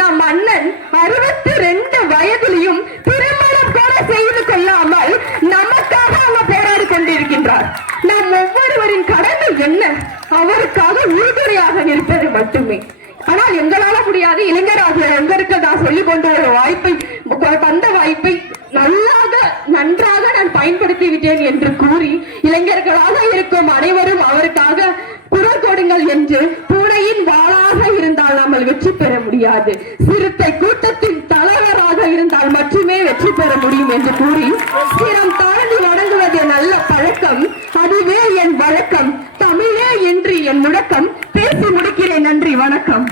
நம் அண்ணன் 62 வயதிலையும் திருமணம் கூட செய்து கொள்ளாமல் நமக்காக அவர் போராடி கொண்டிருக்கின்றார். நாம் ஒவ்வொருவரின் கடமை என்ன? அவருக்காக உறுதுணையாக நிற்பது மட்டுமே. ஆனால் எங்களால முடியாது. இளைஞராக எங்களுக்கு நான் சொல்லிக் கொண்ட ஒரு வாய்ப்பை, தந்த வாய்ப்பை நன்றாக நான் பயன்படுத்தி விட்டேன் என்று கூறி இளைஞர்களாக இருக்கும் அனைவரும் அவருக்காக குரல் கொடுங்கள் என்று பூனையின் வாளாக இருந்தால் நம்மால் வெற்றி பெற முடியாது. சிறுத்தை கூட்டத்தின் தலைவராக இருந்தால் மட்டுமே வெற்றி பெற முடியும் என்று கூறி சிரம் தாழ்ந்து வணங்குவது நல்ல பழக்கம், அதுவே என் வழக்கம். தமிழே என்று என் முழக்கம். பேசி முடிக்கிறேன். நன்றி, வணக்கம்.